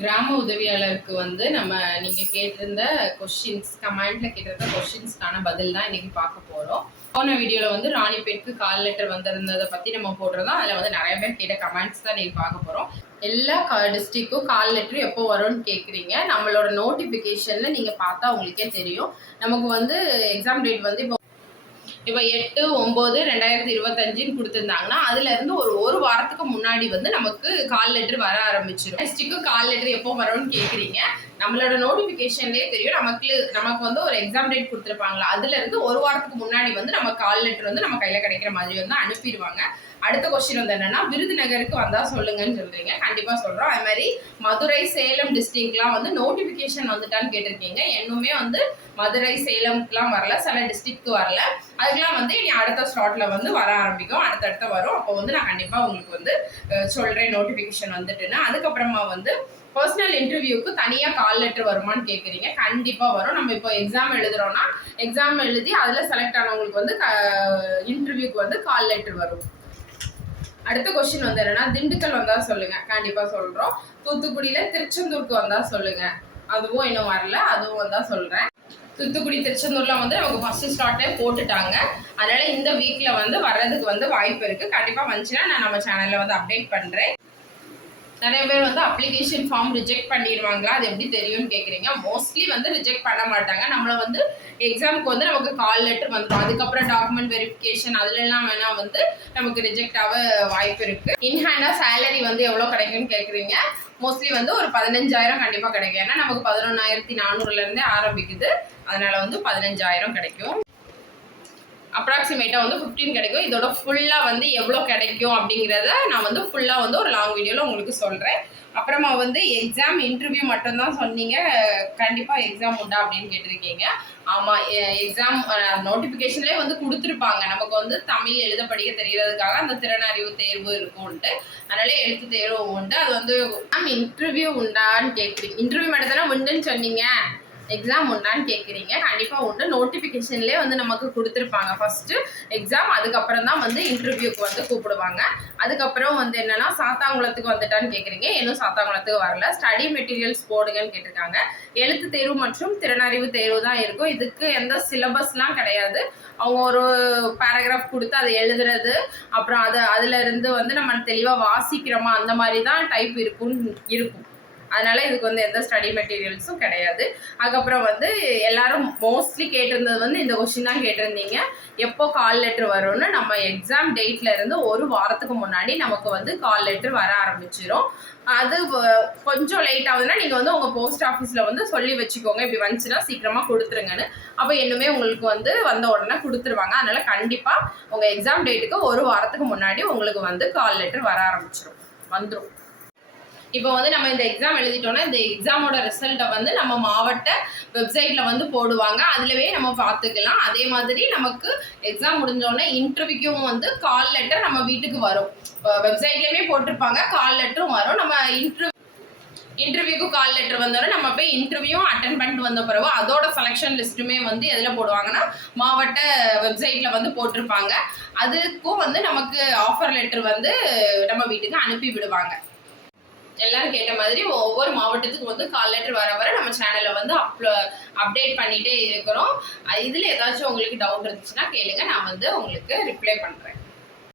கிராம உதவியாளருக்கு வந்து நீங்க கேட்டிருந்த கொஸ்டின்ஸ் கமெண்ட்ல கேட்டிருந்த கொஸ்டின்ஸ்க்கான பதில் தான் இன்னைக்கு பார்க்க போறோம். போன வீடியோல வந்து ராணிப்பேட்க்கு கால் லெட்டர் வந்திருந்ததை பத்தி நம்ம போட்டிருந்தோம். அதுல வந்து நிறைய பேர் கேட்ட கமெண்ட்ஸ் தான் இன்னைக்கு பார்க்க போறோம். எல்லா டிஸ்ட்ரிக்டும் கால் லெட்டர் எப்போ வரும்னு கேட்குறீங்க. நம்மளோட நோட்டிஃபிகேஷன்ல நீங்க பார்த்தா உங்களுக்கே தெரியும். நமக்கு வந்து எக்ஸாம் டேட் வந்து இப்போ 8/9/2025 கொடுத்துருந்தாங்கன்னா அதுல இருந்து ஒரு வாரத்துக்கு முன்னாடி வந்து நமக்கு கால் லெட்டர் வர ஆரம்பிச்சிடும். டிஸ்ட்ரிக்ட் கால் லெட்டர் எப்போ வரும்னு கேட்குறீங்க. நம்மளோட நோட்டிஃபிகேஷன்லேயே தெரியும். நமக்கு வந்து ஒரு எக்ஸாம் டேட் கொடுத்துருப்பாங்களா, அதுல இருந்து ஒரு வாரத்துக்கு முன்னாடி வந்து நம்ம கால் லெட்டர் வந்து நம்ம கையில கிடைக்கிற மாதிரி வந்து அனுப்பிடுவாங்க. அடுத்த கொஸ்டின் வந்து என்னன்னா, விருதுநகருக்கு வந்தா சொல்லுங்கன்னு சொல்றீங்க. கண்டிப்பா சொல்றோம். அது மாதிரி மதுரை, சேலம் டிஸ்ட்ரிக்ட்லாம் வந்து நோட்டிபிகேஷன் வந்துட்டான்னு கேட்டிருக்கீங்க. இன்னுமே வந்து மதுரை, சேலம்க்குலாம் வரல, சில டிஸ்ட்ரிக்ட்க்கு வரல. அதுக்கெல்லாம் வந்து இனி அடுத்த ஸ்லாட்ல வந்து வர ஆரம்பிக்கும், அடுத்தடுத்த வரும். அப்போ வந்து நான் கண்டிப்பா உங்களுக்கு வந்து சொல்றேன் நோட்டிபிகேஷன் வந்துட்டுன்னு. அதுக்கப்புறமா வந்து பர்சனல் இன்டர்வியூக்கு தனியாக கால் லெட்டர் வருமானு கேட்குறீங்க. கண்டிப்பாக வரும். நம்ம இப்போ எக்ஸாம் எழுதுறோம்னா எக்ஸாம் எழுதி அதில் செலக்ட் ஆனவங்களுக்கு வந்து இன்டர்வியூக்கு வந்து கால் லெட்டர் வரும். அடுத்த கொஸ்டின் வந்து என்னன்னா, திண்டுக்கல் வந்தா சொல்லுங்க. கண்டிப்பா சொல்றோம். தூத்துக்குடியில திருச்செந்தூருக்கு வந்தா சொல்லுங்க. அதுவும் இன்னும் வரல, அதுவும் வந்தா சொல்றேன். தூத்துக்குடி திருச்செந்தூர்ல வந்து நமக்கு ஃபர்ஸ்ட் ஸ்லாட்டே போட்டுட்டாங்க. அதனால இந்த வீக்ல வந்து வர்றதுக்கு வந்து வாய்ப்பு இருக்கு. கண்டிப்பா வந்துச்சுன்னா நான் நம்ம சேனல்ல வந்து அப்டேட் பண்றேன். நிறைய பேர் வந்து அப்ளிகேஷன் ஃபார்ம் ரிஜெக்ட் பண்ணிடுவாங்களா, அது எப்படி தெரியும்னு கேட்குறீங்க. மோஸ்ட்லி வந்து ரிஜெக்ட் பண்ண மாட்டாங்க. நம்மளை வந்து எக்ஸாமுக்கு வந்து நமக்கு கால் லெட்டர் வந்துடும். அதுக்கப்புறம் டாக்குமெண்ட் வெரிஃபிகேஷன் அதுலலாம் வேணா வந்து நமக்கு ரிஜெக்ட் ஆக வாய்ப்பு இருக்கு. இன்ஹேண்டா சேலரி வந்து எவ்வளோ கிடைக்கும்னு கேட்குறீங்க. மோஸ்ட்லி வந்து ஒரு 15,000 கண்டிப்பாக கிடைக்கும். ஏன்னா நமக்கு 11,400 ஆரம்பிக்குது. அதனால வந்து 15,000 கிடைக்கும். அப்ராக்சிமேட்டாக வந்து 15 கிடைக்கும். இதோட ஃபுல்லாக வந்து எவ்வளோ கிடைக்கும் அப்படிங்கிறத நான் வந்து ஃபுல்லாக வந்து ஒரு லாங் வீடியோவில் உங்களுக்கு சொல்கிறேன். அப்புறமா வந்து எக்ஸாம் இன்டர்வியூ மட்டும்தான் சொன்னீங்க. கண்டிப்பாக எக்ஸாம் உண்டா அப்படின்னு கேட்டிருக்கீங்க. ஆமாம், எக்ஸாம் நோட்டிஃபிகேஷன்லேயே வந்து கொடுத்துருப்பாங்க. நமக்கு வந்து தமிழ் எழுத படிக்க தெரியறதுக்காக அந்த திறனறிவு தேர்வு இருக்கும்ன்ட்டு. அதனால எழுத்து தேர்வு உண்டு. அது வந்து இன்டர்வியூ உண்டான்னு கேட்குறீங்க. இன்டர்வியூ மட்டும் தானே உண்டுன்னு சொன்னீங்க. எக்ஸாம் உண்டான்னு கேட்குறீங்க. கண்டிப்பாக உண்டு. நோட்டிஃபிகேஷன்லேயே வந்து நமக்கு கொடுத்துருப்பாங்க. ஃபர்ஸ்ட் எக்ஸாம், அதுக்கப்புறம் தான் வந்து இன்டர்வியூக்கு வந்து கூப்பிடுவாங்க. அதுக்கப்புறம் வந்து என்னன்னா, சாத்தாங்குளத்துக்கு வந்துட்டான்னு கேட்குறீங்க. இன்னும் சாத்தாங்குளத்துக்கு வரல. ஸ்டடி மெட்டீரியல்ஸ் போடுங்கன்னு கேட்டிருக்காங்க. எழுத்து தேர்வு மற்றும் திறனறிவு தேர்வு தான் இருக்கும். இதுக்கு எந்த சிலபஸ்லாம் கிடையாது. அவங்க ஒரு பேராகிராஃப் கொடுத்து அதை எழுதுறது, அப்புறம் அதுல இருந்து வந்து நம்ம தெளிவாக வாசிக்கிறோமா அந்த மாதிரி தான் டைப் இருக்கும். அதனால இதுக்கு வந்து எந்த ஸ்டடி மெட்டீரியல்ஸும் கிடையாது. அதுக்கப்புறம் வந்து எல்லாரும் மோஸ்ட்லி கேட்டிருந்தது வந்து இந்த கொஸ்டின் தான் கேட்டிருந்தீங்க, எப்போ கால் லெட்டர் வரும்னு. நம்ம எக்ஸாம் டேட்ல இருந்து ஒரு வாரத்துக்கு முன்னாடி நமக்கு வந்து கால் லெட்டர் வர ஆரம்பிச்சிடும். அது கொஞ்சம் லேட் ஆகுதுன்னா நீங்கள் வந்து உங்கள் போஸ்ட் ஆஃபீஸில் வந்து சொல்லி வச்சுக்கோங்க, இப்படி வந்துச்சுன்னா சீக்கிரமாக கொடுத்துருங்கன்னு. அப்போ இன்னுமே உங்களுக்கு வந்து வந்த உடனே கொடுத்துருவாங்க. அதனால கண்டிப்பாக உங்கள் எக்ஸாம் டேட்டுக்கு ஒரு வாரத்துக்கு முன்னாடி உங்களுக்கு வந்து கால் லெட்டர் வர வந்துடும். இப்போ வந்து நம்ம இந்த எக்ஸாம் எழுதிட்டோம்னா இந்த எக்ஸாமோட ரிசல்ட்டை வந்து நம்ம மாவட்ட வெப்சைட்ல வந்து போடுவாங்க. அதுலவே நம்ம பார்த்துக்கலாம். அதே மாதிரி நமக்கு எக்ஸாம் முடிஞ்சோடனே இன்டர்வியூக்கும் வந்து கால் லெட்டர் நம்ம வீட்டுக்கு வரும். வெப்சைட்லயுமே போட்டிருப்பாங்க, கால் லெட்டரும் வரும். நம்ம இன்டர்வியூக்கு கால் லெட்டர் வந்தோடனே நம்ம போய் இன்டர்வியூ அட்டன் பண்ணிட்டு வந்த பிறகு அதோட செலெக்ஷன் லிஸ்ட்டுமே வந்து எதில் போடுவாங்கன்னா மாவட்ட வெப்சைட்ல வந்து போட்டிருப்பாங்க. அதுக்கும் வந்து நமக்கு ஆஃபர் லெட்டர் வந்து நம்ம வீட்டுக்கு அனுப்பி விடுவாங்க. எல்லாரும் கேட்ட மாதிரி ஒவ்வொரு மாவட்டத்துக்கு வந்து கால் லெட்டர் வர நம்ம சேனல்ல வந்து அப்டேட் பண்ணிட்டே இருக்கிறோம். இதுல ஏதாச்சும் உங்களுக்கு டவுட் இருந்துச்சுன்னா கேளுங்க, நான் வந்து உங்களுக்கு ரிப்ளை பண்றேன்.